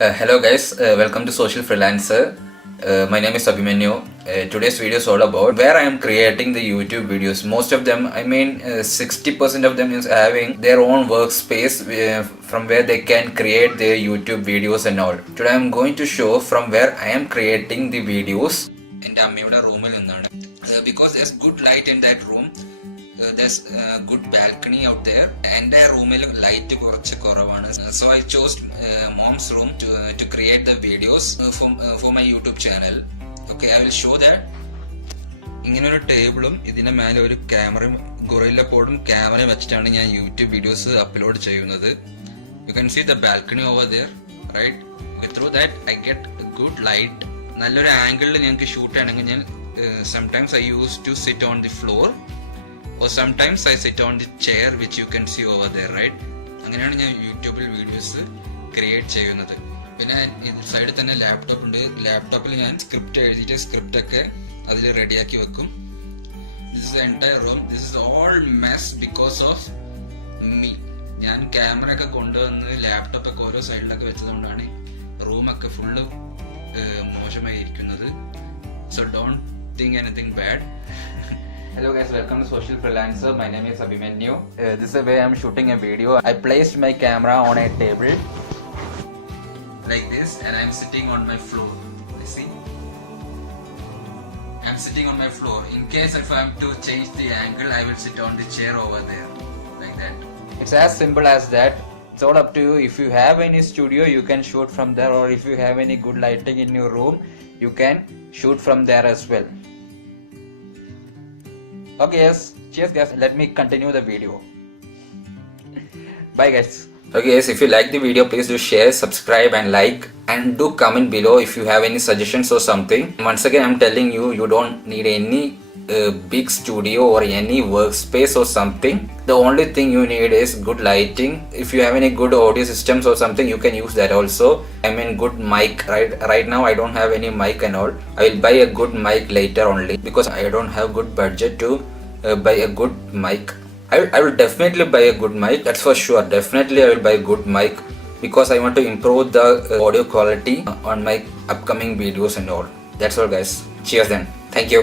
Hello guys, welcome to Social Freelancer. My name is Abhimanyu. Today's video is all about where I am creating the YouTube videos. Most of them, 60% of them is having their own workspace from where they can create their YouTube videos and all. Today I am going to show from where I am creating the videos. എൻ്റെ അമ്മയുടെ റൂമിൽ നിന്നാണ് because there's good light in that room. There's a good balcony out there. എൻ്റെ റൂമിൽ light കുറച്ച് കുറവാണ്. So I chose mom's room to create the videos for my YouTube channel. Okay, I will show that. ഇങ്ങനെ ഒരു ടേബിളും ഇതിന്റെ മേലെ ഒരു ക്യാമറയും ഗൊറില്ല പോഡും ക്യാമറയും വെച്ചിട്ടാണ് ഞാൻ യൂട്യൂബ് വീഡിയോസ് അപ്ലോഡ് ചെയ്യുന്നത്. You can see the balcony over there, right? Through that I get good light. നല്ലൊരു ആംഗിളിൽ ഞങ്ങൾക്ക് ഷൂട്ട് ചെയ്യണമെങ്കിൽ ഞാൻ sometimes I used to sit on the floor or sometimes I sit on the chair which you can see over there, right? അങ്ങനെയാണ് ഞാൻ യൂട്യൂബിൽ videos create ചെയ്യുന്നത്. പിന്നെ സൈഡിൽ തന്നെ ലാപ്ടോപ്പ് ഉണ്ട്. ലാപ്ടോപ്പിൽ ഞാൻ സ്ക്രിപ്റ്റ് എഴുതിയിട്ട് സ്ക്രിപ്റ്റ് ഒക്കെ അതിൽ റെഡിയാക്കി വെക്കും. This is entire room. This is all mess because of me. ഞാൻ ക്യാമറ ഒക്കെ കൊണ്ടുവന്ന് ലാപ്ടോപ്പൊക്കെ ഓരോ സൈഡിലൊക്കെ വെച്ചതുകൊണ്ടാണ് റൂമൊക്കെ ഫുള്ള് മോശമായി ഇരിക്കുന്നത്. So don't think anything bad. Hello guys, welcome to Social Freelancer. My name is Abhimanyu. This is the way I'm shooting a video. I placed my camera on a table like this and I'm sitting on my floor. You see? I'm sitting on my floor. In case if I'm to change the angle, I will sit on the chair over there like that. It's as simple as that. It's all up to you. If you have any studio, you can shoot from there, or if you have any good lighting in your room, you can shoot from there as well. Okay, yes. Cheers guys. Let me continue the video. Bye guys. Okay guys, if you like the video, please do share, subscribe and like, and do comment below if you have any suggestions or something. Once again, I'm telling you, you don't need any big studio or any workspace or something. The only thing you need is good lighting. If you have any good audio systems or something, you can use that also. Good mic. Right now I don't have any mic and all. I will buy a good mic later only because I don't have good budget to buy a good mic. I will definitely buy a good mic, that's for sure. Definitely I will buy a good mic because I want to improve the audio quality on my upcoming videos and all. That's all guys. Cheers then. Thank you.